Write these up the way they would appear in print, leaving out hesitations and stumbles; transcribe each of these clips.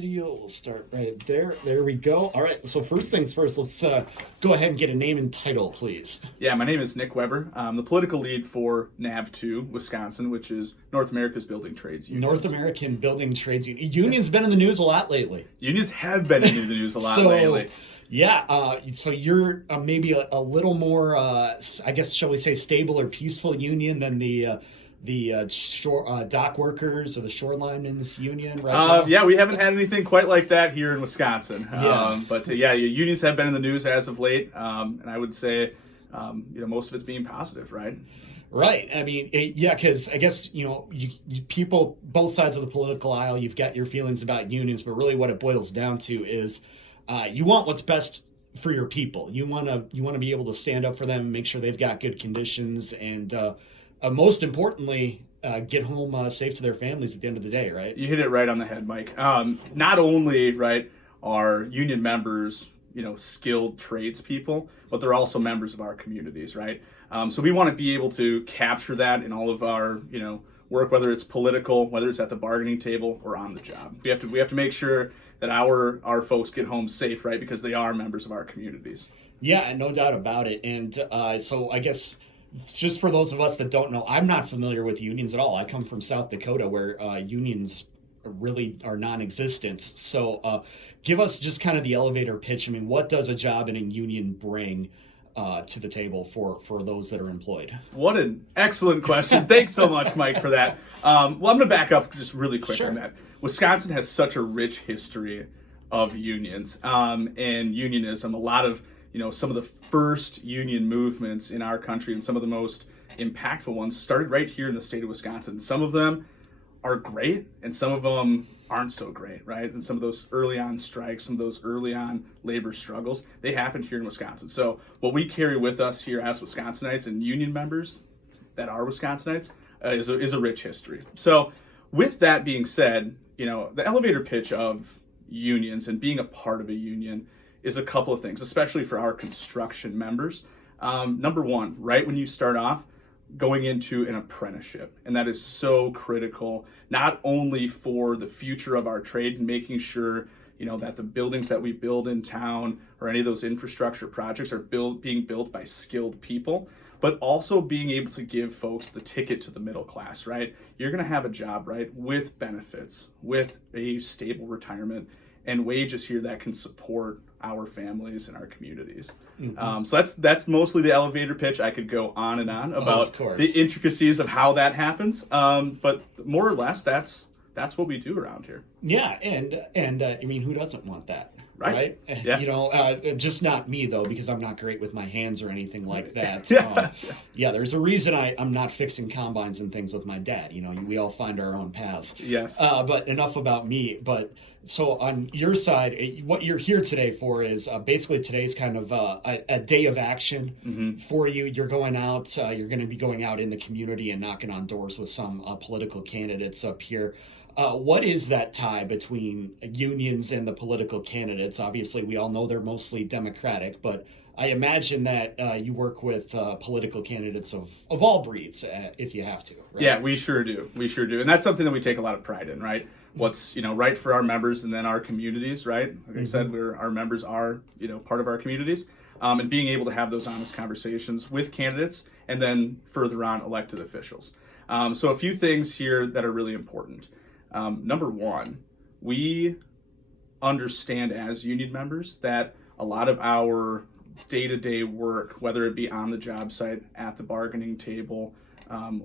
Video will start right there. There we go. All right. So first things first, let's go ahead and get a name and title, please. Yeah, my name is Nick Weber. I'm the political lead for NABTU, Wisconsin, which is North America's Building Trades Union. North American Building Trades Union. Union's been in the news a lot lately. Unions have been in the news a lot lately. Yeah, so you're maybe a little more, I guess, shall we say, stable or peaceful union than the shore dock workers or the shorelinemen's union, right? Now? Yeah, we haven't had anything quite like that here in Wisconsin. Yeah. But unions have been in the news as of late, and I would say, most of it's being positive, right? Right. I mean, yeah, because I guess, you people, both sides of the political aisle, you've got your feelings about unions, but really what it boils down to is you want what's best for your people. You want to be able to stand up for them and make sure they've got good conditions and most importantly, get home safe to their families at the end of the day, right? You hit it right on the head, Mike. Not only, right, are union members, skilled tradespeople, but they're also members of our communities, right? So we want to be able to capture that in all of our, work, whether it's political, whether it's at the bargaining table or on the job. We have to make sure that our folks get home safe, right? Because they are members of our communities. Yeah, no doubt about it. And so I guess just for those of us that don't know, I'm not familiar with unions at all. I come from South Dakota where unions really are non-existent. So give us just kind of the elevator pitch. I mean, what does a job in a union bring to the table for those that are employed? What an excellent question. Thanks so much, Mike, for that. I'm going to back up just really quick Sure. on that. Wisconsin has such a rich history of unions and unionism. A lot of, some of the first union movements in our country and some of the most impactful ones started right here in the state of Wisconsin. Some of them are great and some of them aren't so great, right? And some of those early on strikes, some of those early on labor struggles, they happened here in Wisconsin. So what we carry with us here as Wisconsinites and union members that are Wisconsinites is a rich history. So with that being said, the elevator pitch of unions and being a part of a union is a couple of things, especially for our construction members. Number one, right when you start off, going into an apprenticeship. And that is so critical, not only for the future of our trade and making sure, that the buildings that we build in town or any of those infrastructure projects are being built by skilled people, but also being able to give folks the ticket to the middle class, right? You're going to have a job, right, with benefits, with a stable retirement and wages here that can support our families and our communities. Mm-hmm. So that's mostly the elevator pitch. I could go on and on about the intricacies of how that happens, but more or less, that's what we do around here. Yeah, and I mean, who doesn't want that? Right. Yeah. Just not me though, because I'm not great with my hands or anything like that. Yeah. There's a reason I'm not fixing combines and things with my dad. We all find our own paths. Yes. But enough about me. But so on your side, what you're here today for is basically today's kind of a day of action for you. You're going out. You're going to be going out in the community and knocking on doors with some political candidates up here. What is that tie between unions and the political candidates? Obviously, we all know they're mostly Democratic, but I imagine that you work with political candidates of all breeds if you have to. Right? Yeah, we sure do. We sure do. And that's something that we take a lot of pride in, right? What's, right for our members and then our communities, right? Like I said, our members are, part of our communities. And being able to have those honest conversations with candidates and then further on elected officials. So a few things here that are really important. Number one, we understand as union members that a lot of our day-to-day work, whether it be on the job site, at the bargaining table,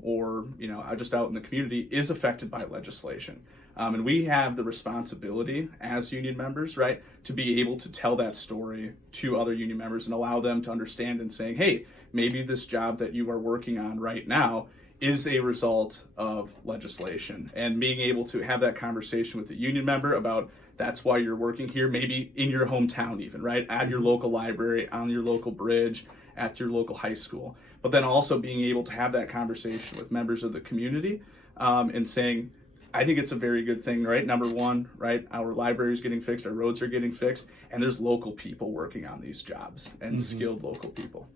or just out in the community, is affected by legislation. And we have the responsibility as union members, right, to be able to tell that story to other union members and allow them to understand and saying, hey, maybe this job that you are working on right now is a result of legislation, and being able to have that conversation with the union member about that's why you're working here, maybe in your hometown even, right? At your local library, on your local bridge, at your local high school. But then also being able to have that conversation with members of the community and saying, I think it's a very good thing, right? Number one, right? Our library is getting fixed, our roads are getting fixed, and there's local people working on these jobs and skilled local people.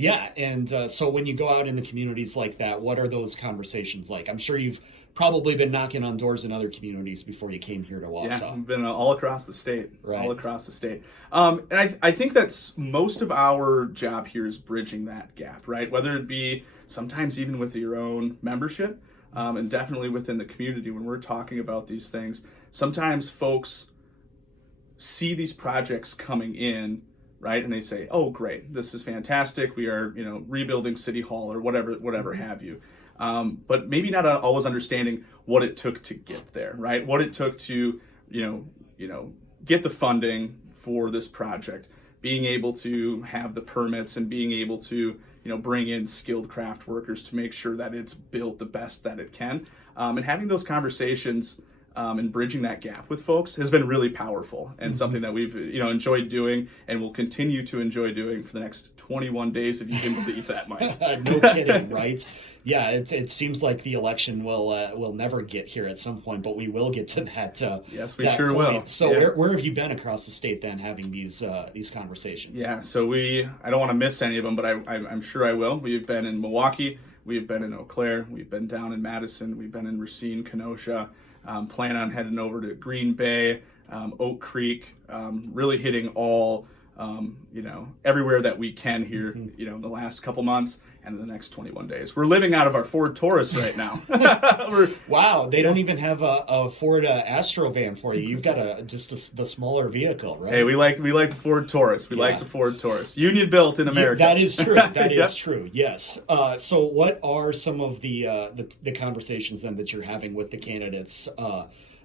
Yeah, and so when you go out in the communities like that, what are those conversations like? I'm sure you've probably been knocking on doors in other communities before you came here to Yeah, Wausau. we've been all across the state, Right. all across the state. And I think that's most of our job here is bridging that gap, right? Whether it be sometimes even with your own membership, and definitely within the community when we're talking about these things. Sometimes folks see these projects coming in, right, and they say, "Oh, great, this is fantastic. We are, rebuilding City Hall or whatever have you." But maybe not always understanding what it took to get there, right? What it took to, get the funding for this project, being able to have the permits and being able to, bring in skilled craft workers to make sure that it's built the best that it can. And having those conversations and bridging that gap with folks has been really powerful and something that we've enjoyed doing and will continue to enjoy doing for the next 21 days, if you can believe that, Mike. No kidding, right? Yeah, it seems like the election will never get here at some point, but we will get to that. Yes, we that sure point. will. So Yeah. where have you been across the state then, having these conversations? Yeah, so I don't want to miss any of them, but I'm sure I will. We've been in Milwaukee, we've been in Eau Claire, we've been down in Madison, we've been in Racine, Kenosha. Plan on heading over to Green Bay, Oak Creek, really hitting all, everywhere that we can here, in the last couple months and in the next 21 days. We're living out of our Ford Taurus right now. Wow, they don't even have a Ford Astro van for you. You've got the smaller vehicle, right? Hey, we like the Ford Taurus. We like the Ford Taurus. Union built in America. Yeah, that is true. That is true. Yes. So, what are some of the conversations then that you're having with the candidates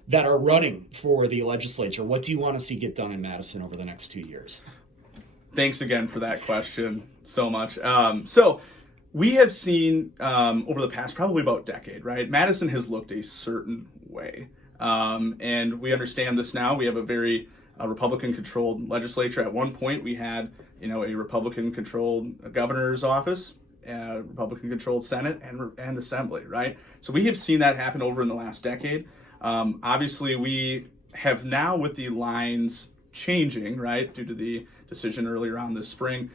that are running for the legislature? What do you want to see get done in Madison over the next 2 years? Thanks again for that question so much. So we have seen over the past probably about decade, right? Madison has looked a certain way. And we understand this now. We have a very Republican-controlled legislature. At one point, we had, a Republican-controlled governor's office, a Republican-controlled Senate, and Assembly, right? So we have seen that happen over in the last decade. Obviously, we have now, with the lines changing, right, due to the decision earlier on this spring,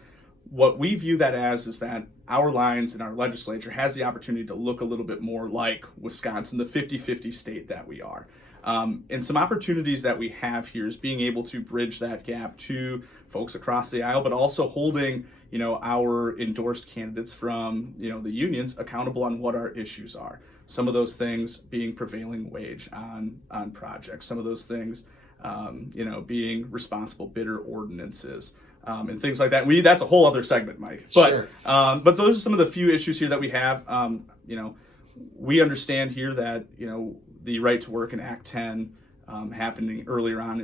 what we view that as is that our lines in our legislature has the opportunity to look a little bit more like Wisconsin, the 50-50 state that we are. And some opportunities that we have here is being able to bridge that gap to folks across the aisle, but also holding, our endorsed candidates from, the unions accountable on what our issues are. Some of those things being prevailing wage on projects. Some of those things, being responsible bidder ordinances. And things like that. That's a whole other segment, Mike. But Sure. But those are some of the few issues here that we have. We understand here that the right to work in Act 10 happening earlier on,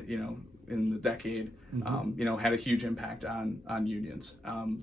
in the decade, had a huge impact on unions.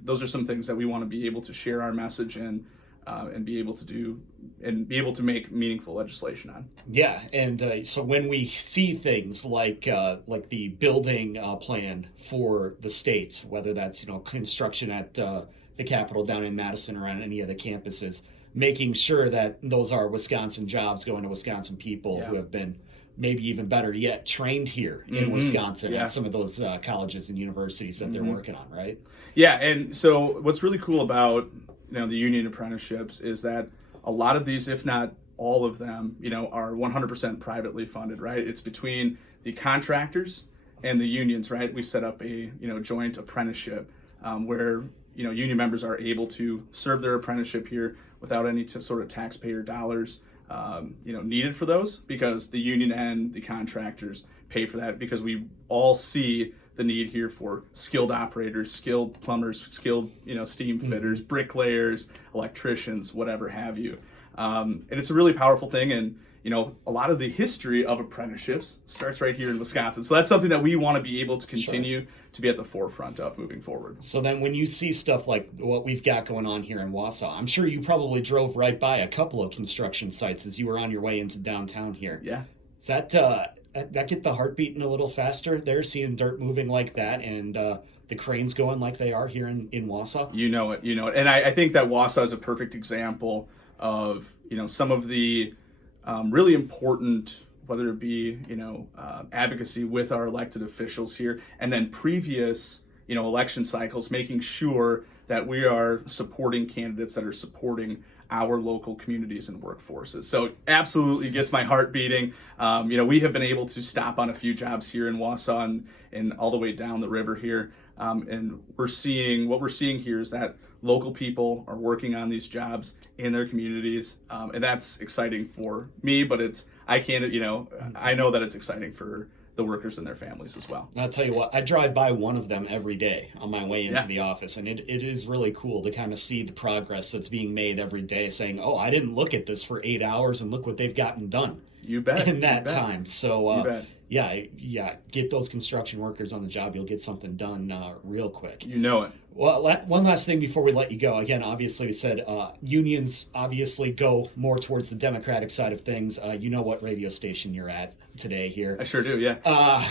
Those are some things that we want to be able to share our message in. And be able to do and be able to make meaningful legislation on. Yeah, and so when we see things like the building plan for the state, whether that's construction at the Capitol down in Madison or on any of the campuses, making sure that those are Wisconsin jobs going to Wisconsin people who have been maybe even better yet trained here in Wisconsin at some of those colleges and universities that they're working on, right? Yeah, and so what's really cool about the union apprenticeships is that a lot of these, if not all of them, are 100% privately funded, right? It's between the contractors and the unions, right? We set up a joint apprenticeship where union members are able to serve their apprenticeship here without any sort of taxpayer dollars needed for those, because the union and the contractors pay for that, because we all see the need here for skilled operators, skilled plumbers, skilled steam fitters, bricklayers, electricians, whatever have you. And it's a really powerful thing. And a lot of the history of apprenticeships starts right here in Wisconsin. So that's something that we want to be able to continue to be at the forefront of moving forward. So then when you see stuff like what we've got going on here in Wausau, I'm sure you probably drove right by a couple of construction sites as you were on your way into downtown here. Yeah. Is that get the heart beating a little faster there, seeing dirt moving like that and the cranes going like they are here in Wausau? You know it. And I think that Wausau is a perfect example of, some of the really important, whether it be, advocacy with our elected officials here, and then previous, election cycles, making sure that we are supporting candidates that are supporting our local communities and workforces. So absolutely gets my heart beating. We have been able to stop on a few jobs here in Wausau and all the way down the river here. And what we're seeing here is that local people are working on these jobs in their communities. And that's exciting for me, but I know that it's exciting for the workers and their families as well. I'll tell you what, I drive by one of them every day on my way into the office, and it is really cool to kind of see the progress that's being made every day, saying, oh, I didn't look at this for 8 hours, and look what they've gotten done. You bet. In that time. So, you bet. Yeah, get those construction workers on the job. You'll get something done real quick. You know it. Well, one last thing before we let you go. Again, obviously, we said unions obviously go more towards the Democratic side of things. You know what radio station you're at today here. I sure do, yeah.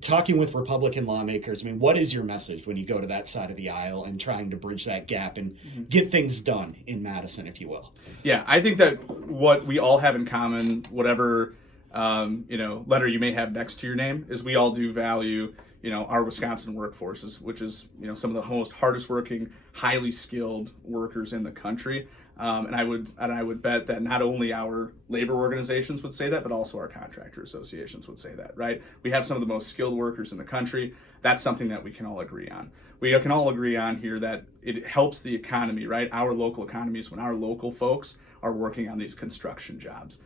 Talking with Republican lawmakers, I mean, what is your message when you go to that side of the aisle and trying to bridge that gap and get things done in Madison, if you will? Yeah, I think that what we all have in common, whatever letter you may have next to your name, is we all do value our Wisconsin workforces, which is some of the most hardest working, highly skilled workers in the country. And I would bet that not only our labor organizations would say that, but also our contractor associations would say that, right? We have some of the most skilled workers in the country. That's something that we can all agree on. We can all agree on here that it helps the economy, right? Our local economies when our local folks are working on these construction jobs.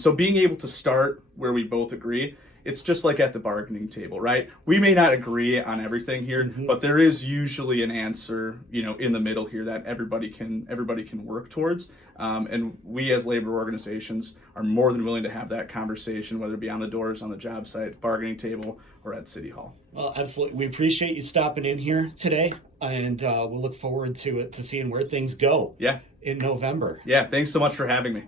So being able to start where we both agree, it's just like at the bargaining table, right? We may not agree on everything here, but there is usually an answer, in the middle here that everybody can work towards. And we as labor organizations are more than willing to have that conversation, whether it be on the doors, on the job site, bargaining table, or at City Hall. Well, absolutely. We appreciate you stopping in here today, and we'll look forward to seeing where things go. Yeah. In November. Yeah. Thanks so much for having me.